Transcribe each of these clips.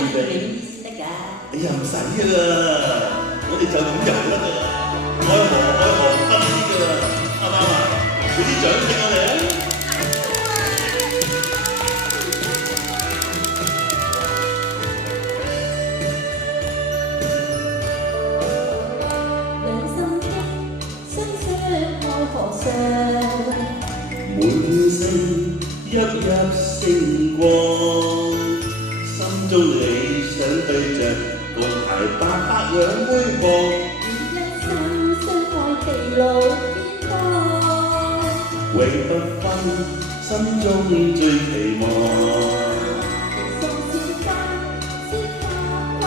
要泳衣先得㗎。哎呀，唔使㗎啦，我哋就咁游得㗎啦，愛河唔分啲㗎啦，啱唔啱啊？俾啲掌聲我哋啊！滿星熠熠星光，心中理想對象，共排800兩杯薄。一生相愛地老天荒，永不分，心中最期望。送鮮花，鮮花還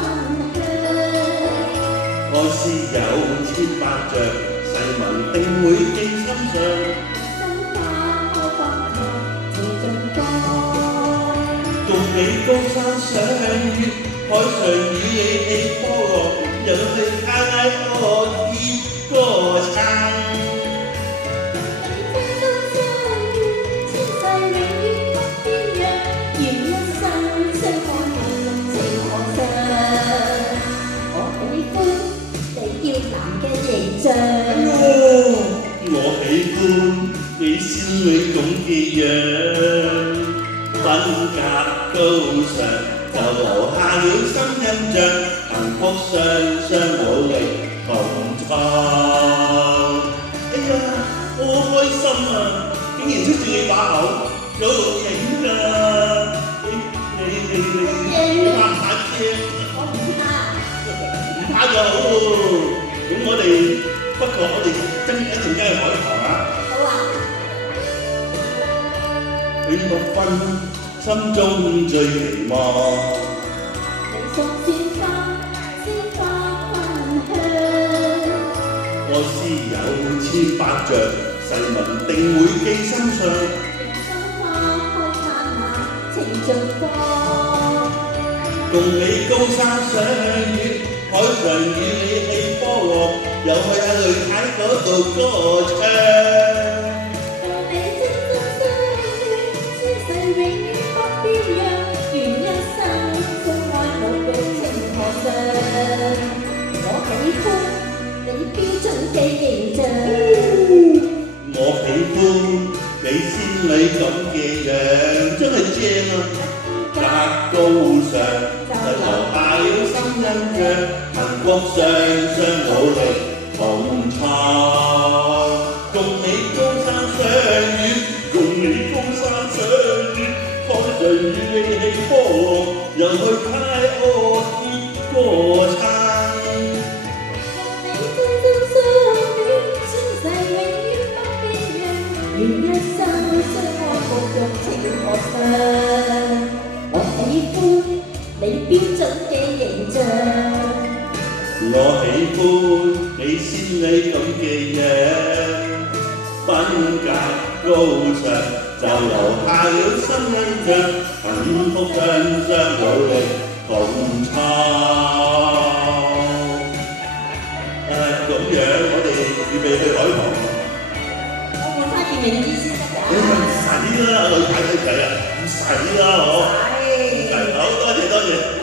香。愛是有千百丈，誓文定會記心上。共你高山賞月，海上與你起波浪，人哋嗌嗌我熱歌唱。我喜歡你仙女咁嘅樣，品格高尚就留下了深印象，幸福雙雙努力同創。哎呀，我好開心啊！竟然出住你把口，有錄影㗎！你怕唔怕啫？我唔怕，唔怕就好喎。咁不過我哋真係一陣間去海旁啊！好啊！永不分，心中最期望。你送鮮花，鮮花還香。愛是有千百丈，誓文定會記心上。人生花開燦爛，情盡放。共你高山賞月，海上與你起波浪，又去喺雷太嗰度歌唱。和你真心相戀，宣誓永遠不變樣，願一生相愛無懼情何上。我喜歡你標準嘅形象，我喜歡你仙女咁嘅樣，真係正啊！格高尚就留下了深印象，幸福雙雙努力同創。共你高山賞月，共你高山賞月，海上與你起波浪，又去太安熱歌唱。願一生相愛無用情何上。我喜歡你標準嘅形象，我喜歡你仙女咁嘅樣，品格高尚就留下了深印象，幸福雙雙努力同創。咁樣我哋預備去海旁。泳衣先得㗎。你唔使啦，女太太仔啊，唔使啦，好，好，多謝多謝。